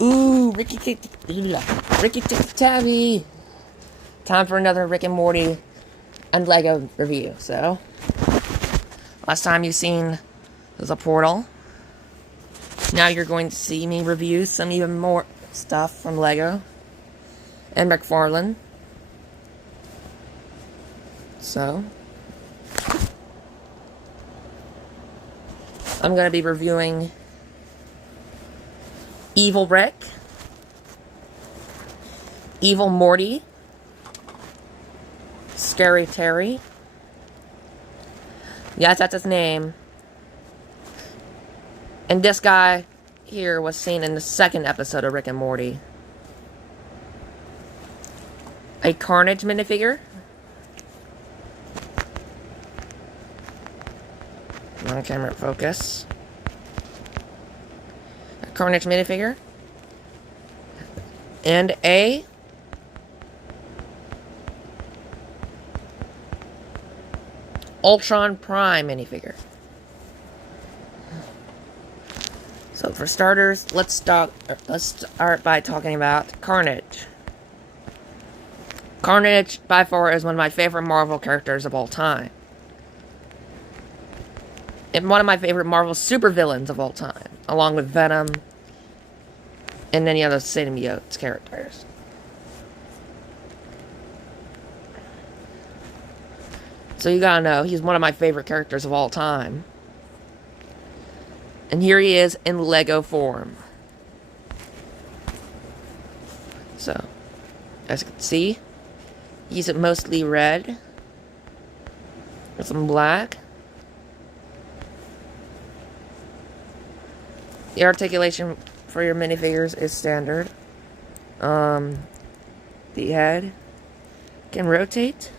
Ooh, Ricky Tabby. Time for another Rick and Morty and Lego review. So, last time you seen was a portal. Now you're going to see me review some even more stuff from Lego and McFarlane. So, I'm going to be reviewing Evil Rick, Evil Morty, Scary Terry. Yes, that's his name. And this guy here was seen in the second episode of Rick and Morty. A Carnage minifigure. On camera focus. A Carnage minifigure. And a Ultron Prime minifigure. So for starters, let's start by talking about Carnage. Carnage, by far, is one of my favorite Marvel characters of all time. And one of my favorite Marvel supervillains of all time, along with Venom and any other symbiote characters. So you gotta know, he's one of my favorite characters of all time. And here he is in Lego form. So, as you can see, he's mostly red with some black. The articulation for your minifigures is standard. The head can rotate.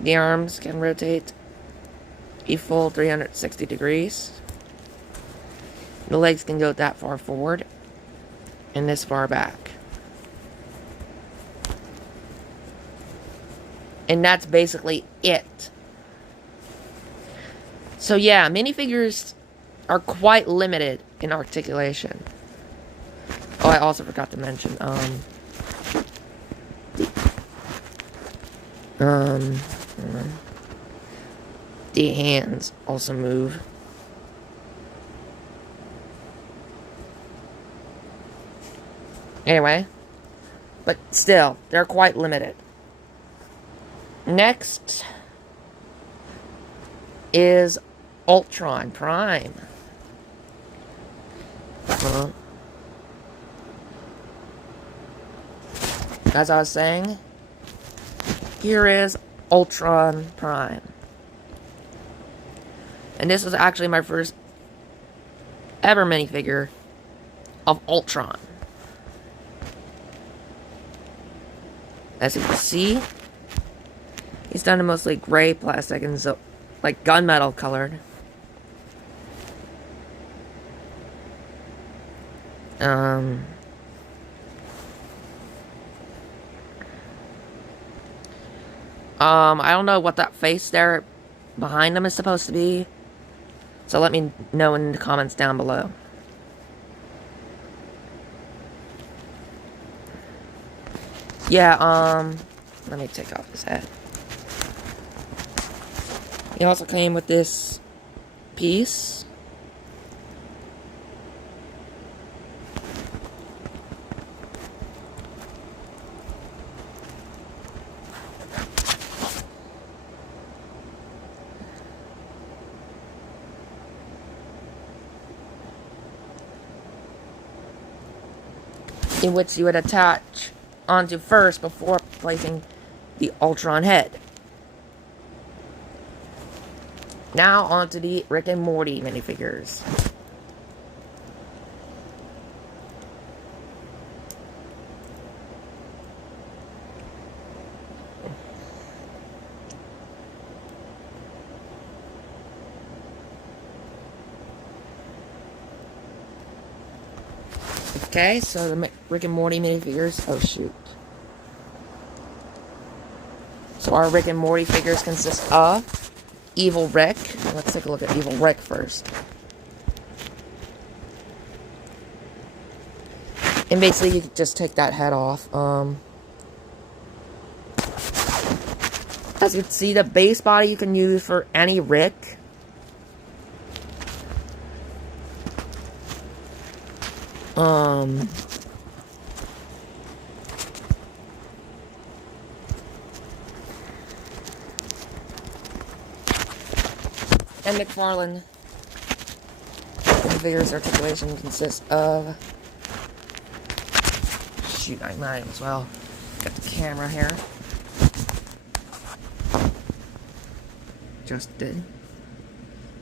The arms can rotate a full 360 degrees. The legs can go that far forward and this far back. And that's basically it. So yeah, minifigures are quite limited in articulation. Oh, I also forgot to mention, the hands also move. Anyway, but still, they're quite limited. Next is Ultron Prime. As I was saying, here is Ultron Prime. And this was actually my first ever minifigure of Ultron. As you can see, he's done in mostly gray plastic and so, like gunmetal colored. I don't know what that face there behind him is supposed to be. So let me know in the comments down below. Yeah, let me take off his head. He also came with this piece. In which you would attach onto first before placing the Ultron head. Now onto the Rick and Morty minifigures. Okay, so the Rick and Morty minifigures. Oh, shoot. So our Rick and Morty figures consist of Evil Rick. Let's take a look at Evil Rick first. And basically, you can just take that head off. As you can see, the base body you can use for any Rick. And McFarlane Minifigures articulation consists of... Shoot, I might as well get the camera here. Just did.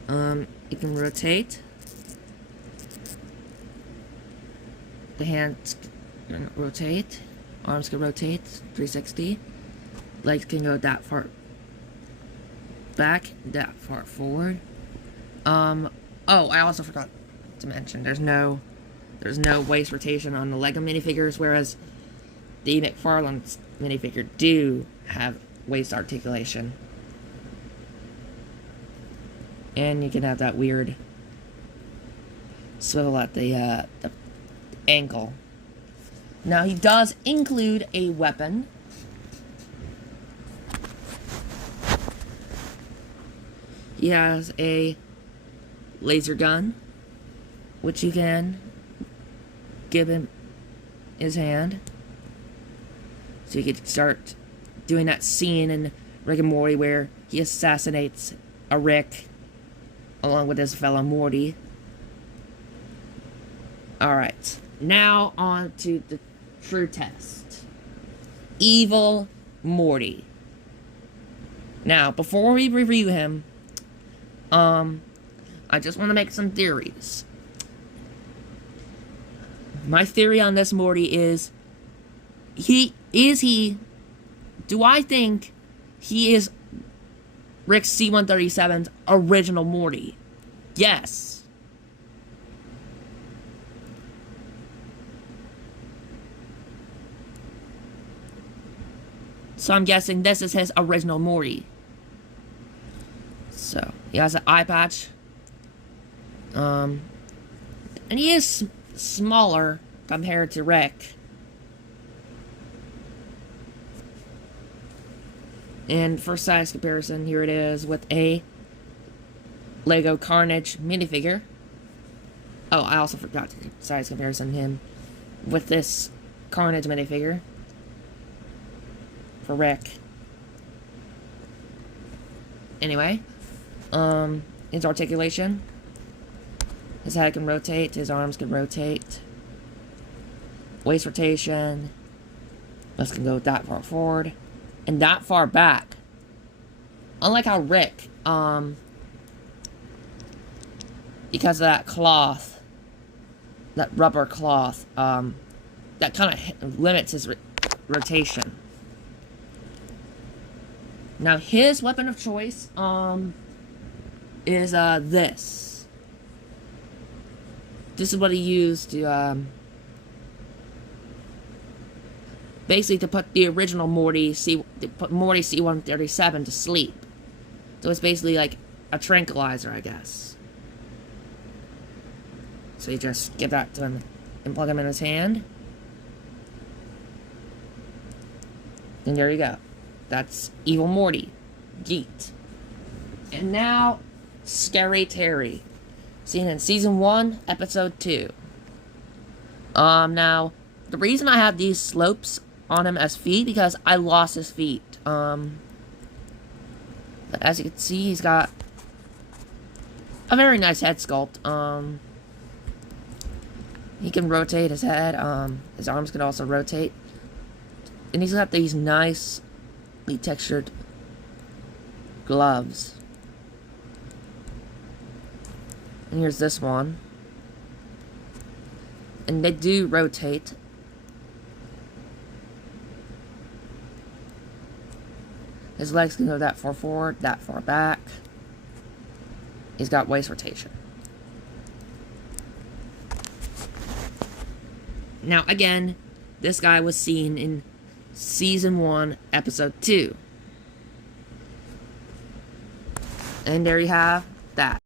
You can rotate. The hands can rotate. Arms can rotate 360. Legs can go that far back, that far forward. Oh, I also forgot to mention there's no waist rotation on the Lego minifigures, whereas the McFarlane minifigure do have waist articulation. And you can have that weird swivel at the ankle. Now, he does include a weapon. He has a laser gun, which you can give him his hand. So you could start doing that scene in Rick and Morty where he assassinates a Rick along with his fellow Morty. Alright, now on to the true test. Evil Morty. Now, before we review him, I just want to make some theories. My theory on this Morty is, do I think he is Rick C-137's original Morty? Yes. So I'm guessing this is his original Morty. So, he has an eye patch. And he is smaller compared to Rick. And for size comparison, here it is with a Lego Carnage minifigure. Oh, I also forgot to size comparison him with this Carnage minifigure for Rick. Anyway, his articulation. His head can rotate, his arms can rotate. Waist rotation. Legs can go that far forward and that far back. Unlike how Rick, because of that cloth, that rubber cloth, that kind of limits his rotation. Now, his weapon of choice, is, this. This is what he used to, basically to put the original Morty, Morty C-137 to sleep. So it's basically like a tranquilizer, I guess. So you just give that to him and plug him in his hand. And there you go. That's Evil Morty. Geet. And now, Scary Terry. Seen in Season 1, Episode 2. Now, the reason I have these slopes on him as feet, because I lost his feet. But as you can see, he's got a very nice head sculpt. He can rotate his head. His arms can also rotate. And he's got these nicely textured gloves. And here's this one. And they do rotate. His legs can go that far forward, that far back. He's got waist rotation. Now, again, this guy was seen in Season 1, Episode 2. And there you have that.